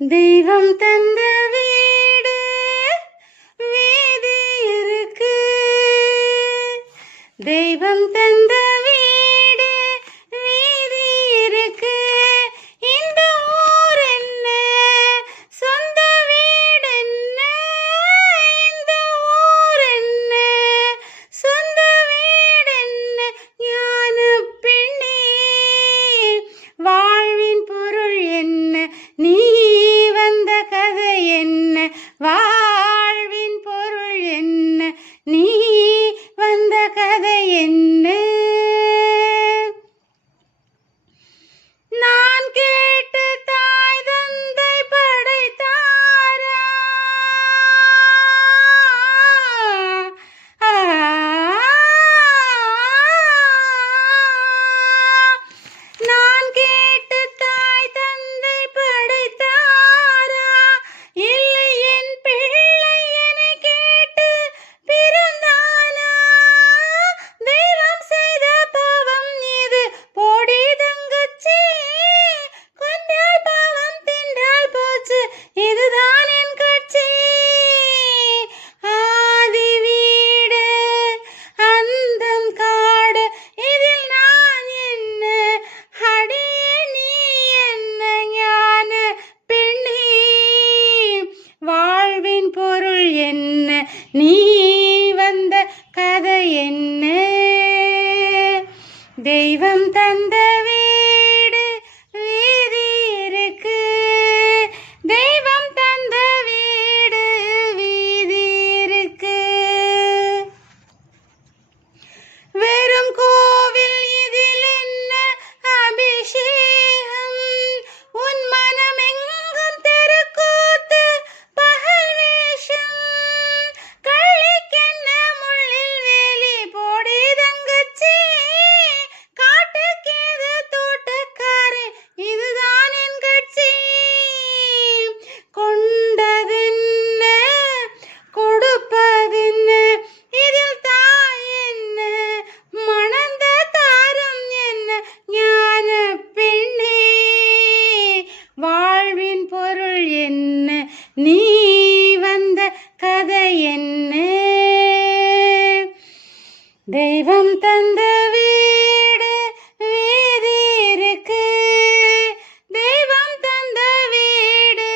தெய்வம் தந்த வீடு வீதி இருக்கு. தெய்வம் தந்த வீடு வீதி இருக்கு. இந்த ஊர் என்ன, சொந்த வீடு என்ன. இந்த ஊர் என்ன, சொந்த வீடு என்ன. ஞான பெண்ணே, வாழ்வின் பொருள் என்ன, நீ வந்த கதை என்ன. வாழ்வின் பொருள் என்ன, நீ வந்த கதை என்ன. நான் கேட்டு தாய் தந்தை படைத்தாரா. நான் கேட்டு தாய் தந்தை படைத்தாரா. இல்லை என் பிள்ளை என்னை கேட்டு பிறந்தானா. தெய்வம் செய்த பாவம் இது போடி தங்கச்சி. கொண்டால் பாவம் தின்றால் போச்சு, இதுதான் என் கட்சி. ஆதி வீடு அந்தம் காடு, இதில் நான் என்ன, அடியே நீ என்ன. ஞான பெண்ணே, வாழ்வின் பொருள் என்ன, நீ வந்த கதை என்ன. தெய்வம் தந்த வீடு வீதி இருக்கு. தெய்வம் தந்த வீடு வீதி இருக்கு. வெறும் கோவில் இதில் என்ன அபிஷேகம். உன் மனம் எங்கும் தெருக்கூத்து பகல் வேஷம். கள்ளிக்கென்ன முள்ளில் வேலி போடி தங்கச்சி. காட்டுக்கேது தோட்டக்காரே, இதுதான் என் கட்சி. கொண்டதென்ன கொடுப்பதென்ன, இதில் தாய் என்ன, மணந்த தாரம் என்ன. ஞான பெண்ணே, வாழ்வின் பொருள் என்ன, நீ வந்த கதை என்ன. தெய்வம் தந்த வீடு வீதி இருக்கு. தெய்வம் தந்த வீடு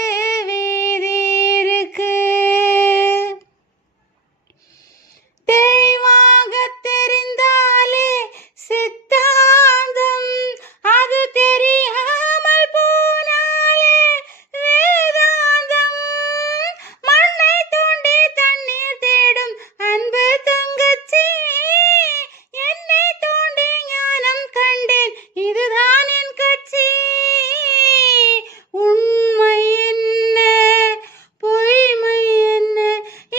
வீதி இருக்கு. தெளிவாக தெரிந்தாலே சித்தாந்தம், அது தெரியாமல் போனாலே வேதாந்தம். மண்ணை தோண்டி தண்ணீர் தேடும் அன்பு தங்கச்சி. என்னை தோண்டி ஞானம் கண்டேன், இதுதான் என் கட்சி. உண்மை என்ன, பொய்மை என்ன,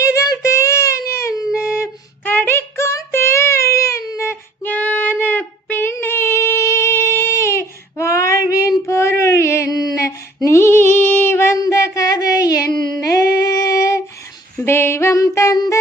இதில் தேன் என்ன, கடிக்கும் தேள் என்ன. ஞான பெண்ணே, வாழ்வின் பொருள் என்ன, நீ வந்த கதை என்ன. தெய்வம் தந்த